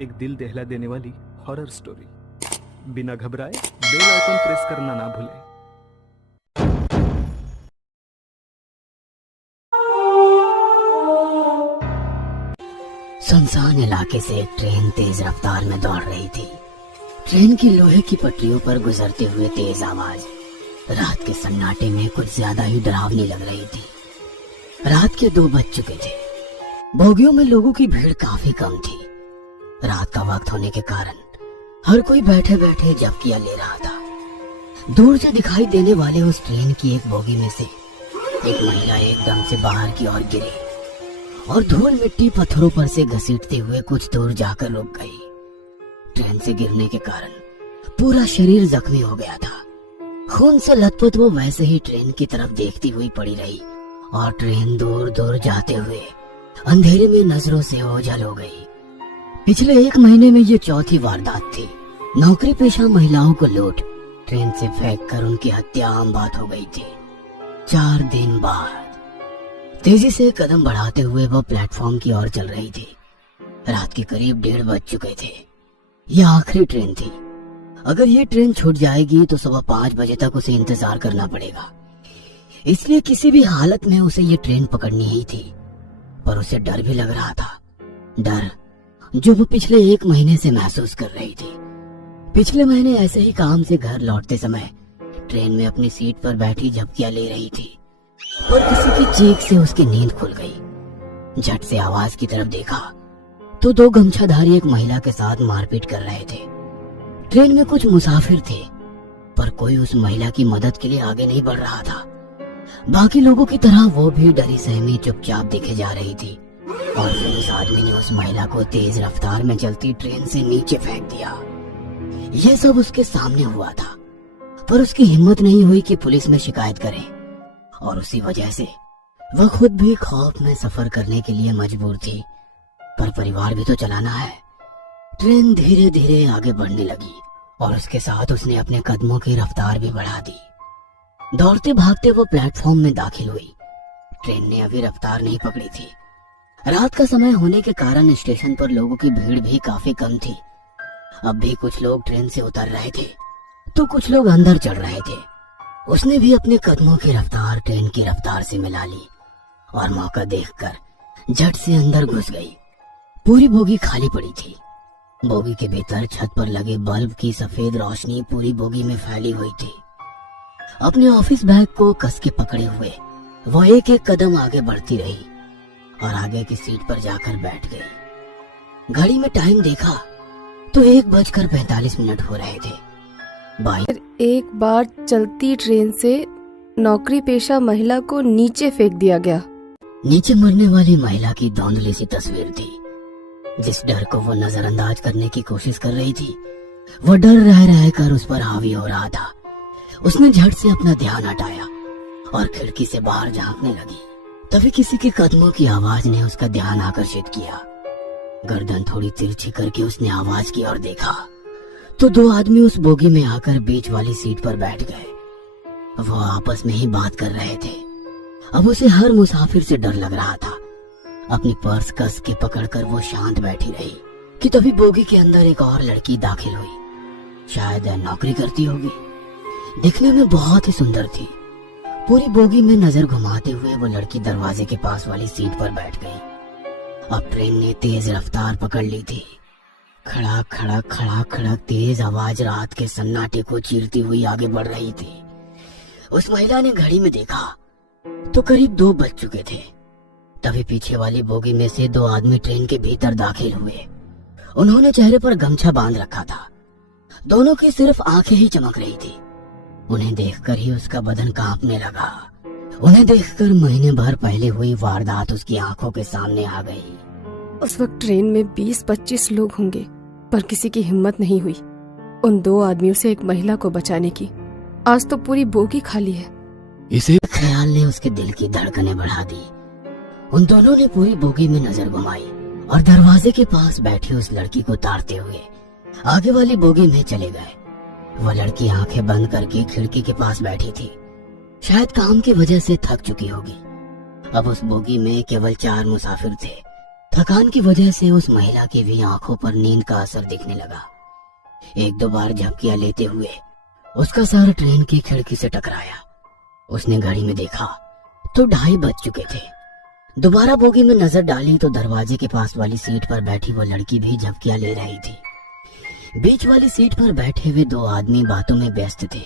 एक दिल दहला देने वाली हॉरर स्टोरी। बिना घबराए बेल आइकन प्रेस करना ना भूलें। सुनसान इलाके से एक ट्रेन तेज रफ्तार में दौड़ रही थी। ट्रेन की लोहे की पटरियों पर गुजरते हुए तेज आवाज रात के सन्नाटे में कुछ ज्यादा ही डरावनी लग रही थी। रात के 2 बज चुके थे। बोगियों में लोगों की भीड़ काफी कम थी। रात का वक्त होने के कारण हर कोई बैठे बैठे झपकियां ले रहा था। दूर से दिखाई देने वाले उस ट्रेन की एक बोगी में से एक महिला एकदम से बाहर की ओर गिरी और धूल मिट्टी पत्थरों पर से घसीटते हुए कुछ दूर जाकर रुक गई। ट्रेन से गिरने के कारण पूरा शरीर जख्मी हो गया था। खून से लथपथ वो वैसे ही ट्रेन की तरफ देखती हुई पड़ी रही और ट्रेन दूर दूर जाते हुए अंधेरे में नजरों से ओझल हो गई। पिछले 1 महीने में ये चौथी वारदात थी। नौकरी पेशा महिलाओं को लूट ट्रेन से फेंक कर उनकी हत्या आम बात हो गई थी। 4 दिन बाद तेजी से कदम बढ़ाते हुए वो प्लेटफॉर्म की ओर चल रही थी। रात के करीब 1:30 बज चुके थे। यह आखिरी ट्रेन थी। अगर ये ट्रेन छूट जाएगी तो सुबह 5 बजे तक उसे इंतजार करना पड़ेगा। इसलिए किसी भी हालत में उसे ये ट्रेन पकड़नी ही थी। पर उसे डर भी लग रहा था, डर जो वो पिछले 1 महीने से महसूस कर रही थी। पिछले महीने ऐसे ही काम से घर लौटते समय ट्रेन में अपनी सीट पर बैठी झपकियां ले रही थी और किसी की चीख से उसकी नींद खुल गई। झट से आवाज की तरफ देखा तो 2 गमछाधारी एक महिला के साथ मारपीट कर रहे थे। ट्रेन में कुछ मुसाफिर थे पर कोई उस महिला की मदद के लिए आगे नहीं बढ़ रहा था। बाकी लोगों की तरह वो भी डरी सहमी चुपचाप दिखे जा रही थी और फिर उस आदमी ने उस महिला को तेज रफ्तार में चलती ट्रेन से नीचे फेंक दिया। यह सब उसके सामने हुआ था पर उसकी हिम्मत नहीं हुई कि पुलिस में शिकायत करे और उसी वजह से वह खुद भी खौफ में सफर करने के लिए मजबूर थी। पर परिवार भी तो चलाना है। ट्रेन धीरे धीरे आगे बढ़ने लगी और उसके साथ उसने अपने कदमों की रफ्तार भी बढ़ा दी। दौड़ते भागते वो प्लेटफॉर्म में दाखिल हुई। ट्रेन ने अभी रफ्तार नहीं पकड़ी थी। रात का समय होने के कारण स्टेशन पर लोगों की भीड़ भी काफी कम थी। अब भी कुछ लोग ट्रेन से उतर रहे थे तो कुछ लोग अंदर चढ़ रहे थे। उसने भी अपने कदमों की रफ्तार ट्रेन की रफ्तार से मिला ली और मौका देखकर झट से अंदर घुस गई। पूरी बोगी खाली पड़ी थी। बोगी के भीतर छत पर लगे बल्ब की सफेद रोशनी पूरी बोगी में फैली हुई थी। अपने ऑफिस बैग को कस के पकड़े हुए वो एक एक कदम आगे बढ़ती रही और आगे की सीट पर जाकर बैठ गई। घड़ी में टाइम देखा तो 1:45 हो रहे थे। एक बार चलती ट्रेन से नौकरी पेशा महिला को नीचे फेंक दिया गया। नीचे मरने वाली महिला की धुंधली सी तस्वीर थी। जिस डर को वो नजरअंदाज करने की कोशिश कर रही थी वो डर रह रहकर उस पर हावी हो रहा था। उसने झट से अपना ध्यान हटाया और खिड़की से बाहर झांकने लगी। तभी किसी के कदमों की आवाज ने उसका ध्यान आकर्षित किया। गर्दन थोड़ी तिरछी करके उसने आवाज की ओर देखा तो 2 आदमी उस बोगी में आकर बीच वाली सीट पर बैठ गए। वो आपस में ही बात कर रहे थे। अब उसे हर मुसाफिर से डर लग रहा था। अपनी पर्स कस के पकड़कर वो शांत बैठी रही कि तभी बोगी के अंदर एक और लड़की दाखिल हुई। शायद नौकरी करती होगी। दिखने में बहुत ही सुंदर थी। पूरी बोगी में नजर घुमाते हुए वो लड़की दरवाजे के पास वाली सीट पर बैठ गई। अब ट्रेन ने तेज रफ्तार पकड़ ली थी। खड़क खड़क खड़क खड़क तेज आवाज रात के सन्नाटे को चीरती हुई आगे बढ़ रही थी। उस महिला ने घड़ी में देखा तो करीब 2 बज चुके थे। तभी पीछे वाली बोगी में से 2 आदमी ट्रेन के भीतर दाखिल हुए। उन्होंने चेहरे पर गमछा बांध रखा था। दोनों की सिर्फ आंखें ही चमक रही थी। उन्हें देखकर ही उसका बदन कांपने लगा। उन्हें देखकर महीने भर पहले हुई वारदात उसकी आंखों के सामने आ गई। उस वक्त ट्रेन में 20-25 लोग होंगे पर किसी की हिम्मत नहीं हुई उन 2 आदमियों से एक महिला को बचाने की। आज तो पूरी बोगी खाली है। इसे ख्याल ने उसके दिल की धड़कनें बढ़ा दी। उन दोनों ने पूरी बोगी में नजर घुमाई और दरवाजे के पास बैठी उस लड़की को तारते हुए आगे वाली बोगी में चले गए। वह लड़की आंखें बंद करके खिड़की के पास बैठी थी। शायद काम की वजह से थक चुकी होगी। अब उस बोगी में केवल 4 मुसाफिर थे थकान की वजह से उस महिला की भी आंखों पर नींद का असर दिखने लगा। एक दो बार झपकियां लेते हुए उसका सर ट्रेन की खिड़की से टकराया। उसने घड़ी में देखा तो 2:30 बज चुके थे। दोबारा बोगी में नजर डाली तो दरवाजे के पास वाली सीट पर बैठी वो लड़की भी झपकियां ले रही थी। बीच वाली सीट पर बैठे हुए 2 आदमी बातों में व्यस्त थे,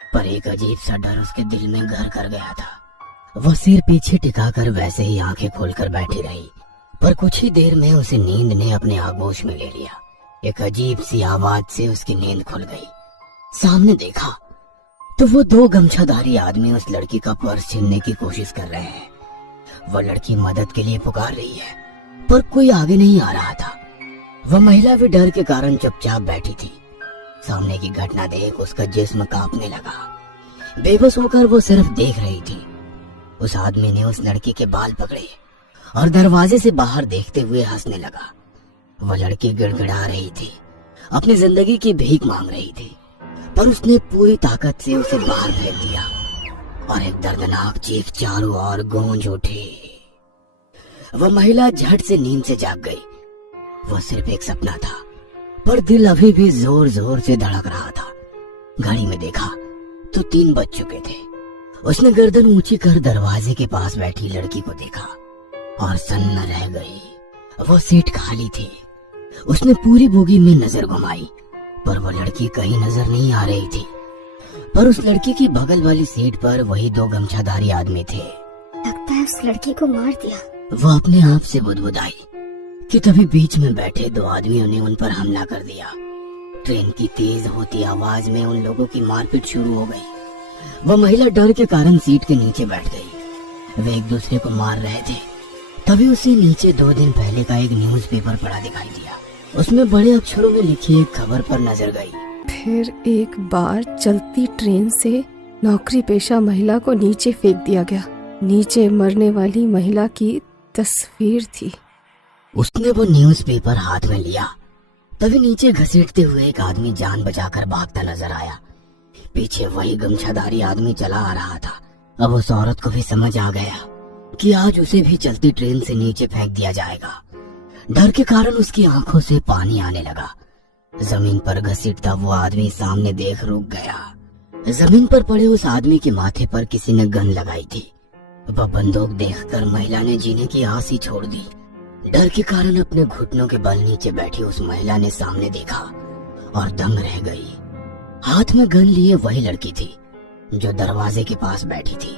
पर एक अजीब सा डर उसके दिल में घर कर गया था। वो सिर पीछे टिकाकर वैसे ही आंखें खोलकर बैठी रही, पर कुछ ही देर में उसे नींद ने अपने आगोश में ले लिया। एक अजीब सी आवाज से उसकी नींद खुल गई। सामने देखा तो वो 2 गमछाधारी आदमी उस लड़की का पर्स छीनने की कोशिश कर रहे हैं। वह लड़की मदद के लिए पुकार रही है, पर कोई आगे नहीं आ रहा था। वह महिला भी डर के कारण चुपचाप बैठी थी। सामने की घटना देख उसका जिस्म कांपने लगा। बेबस होकर वो सिर्फ देख रही थी। उस आदमी ने उस लड़की के बाल पकड़े और दरवाजे से बाहर देखते हुए हंसने लगा। वह लड़की गिड़गिड़ा रही थी, अपनी जिंदगी की भीख मांग रही थी, पर उसने पूरी ताकत से उसे बाहर फेंक दिया और एक दर्दनाक चीख चारों ओर गूंज उठी। वह महिला झट से नींद से जाग गई। वह सिर्फ एक सपना था, पर दिल अभी भी जोर जोर से धड़क रहा था। घड़ी में देखा तो 3 बज चुके थे। उसने गर्दन ऊंची कर दरवाजे के पास बैठी लड़की को देखा और सन्न रह गई। वो सीट खाली थी। उसने पूरी बोगी में नजर घुमाई, पर वो लड़की कहीं नजर नहीं आ रही थी। पर उस लड़की की बगल वाली सीट पर वही 2 गमछाधारी आदमी थे। लगता है उस लड़की को मार दिया। वो अपने आप से बुदबुदाई कि तभी बीच में बैठे 2 आदमियों ने उन पर हमला कर दिया। ट्रेन की तेज होती आवाज में उन लोगों की मारपीट शुरू हो गई। वह महिला डर के कारण सीट के नीचे बैठ गई। वे एक दूसरे को मार रहे थे। तभी उसे नीचे 2 दिन पहले का एक न्यूज़पेपर पड़ा दिखाई दिया। उसमें बड़े अक्षरों में लिखी एक खबर पर नजर गई। फिर एक बार चलती ट्रेन से नौकरी पेशा महिला को नीचे फेंक दिया गया। नीचे मरने वाली महिला की तस्वीर थी। उसने वो न्यूज़पेपर हाथ में लिया। तभी नीचे घसीटते हुए एक आदमी जान बचाकर भागता नजर आया। पीछे वही गमछाधारी आदमी चला आ रहा था। अब उस औरत को भी समझ आ गया कि आज उसे भी चलती ट्रेन से नीचे फेंक दिया जाएगा। डर के कारण उसकी आंखों से पानी आने लगा। जमीन पर घसीटता वो आदमी सामने देख रुक गया। जमीन पर पड़े उस आदमी के माथे पर किसी ने गन लगाई थी। वह बंदूक देखकर महिला ने जीने की आस ही छोड़ दी। डर के कारण अपने घुटनों के बल नीचे बैठी उस महिला ने सामने देखा और दंग रह गई। हाथ में गन लिए वही लड़की थी जो दरवाजे के पास बैठी थी।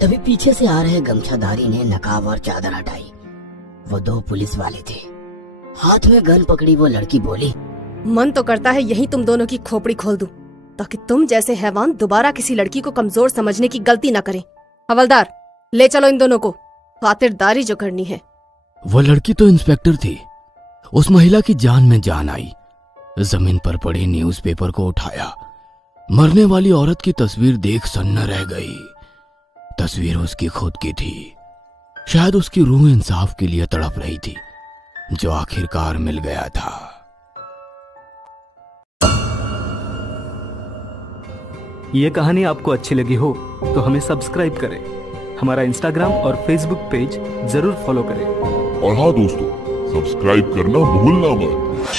तभी पीछे से आ रहे गमछाधारी ने नकाब और चादर हटाई। वो 2 पुलिस वाले थे। हाथ में गन पकड़ी वो लड़की बोली, मन तो करता है यही तुम दोनों की खोपड़ी खोल दूं, ताकि तुम जैसे हैवान दोबारा किसी लड़की को कमजोर समझने की गलती न करें। हवलदार, ले चलो इन दोनों को, खातिरदारी जो करनी है। वो लड़की तो इंस्पेक्टर थी। उस महिला की जान में जान आई। जमीन पर पड़े न्यूज़पेपर को उठाया। मरने वाली औरत की तस्वीर देख सन्न रह गई। तस्वीर उसकी खुद की थी। शायद उसकी रूह इंसाफ के लिए तड़प रही थी, जो आखिरकार मिल गया था। ये कहानी आपको अच्छी लगी हो तो हमें सब्सक्राइब करें, हमारा इंस्टाग्राम और फेसबुक पेज जरूर फॉलो करें। और हाँ दोस्तों, सब्सक्राइब करना भूलना मत।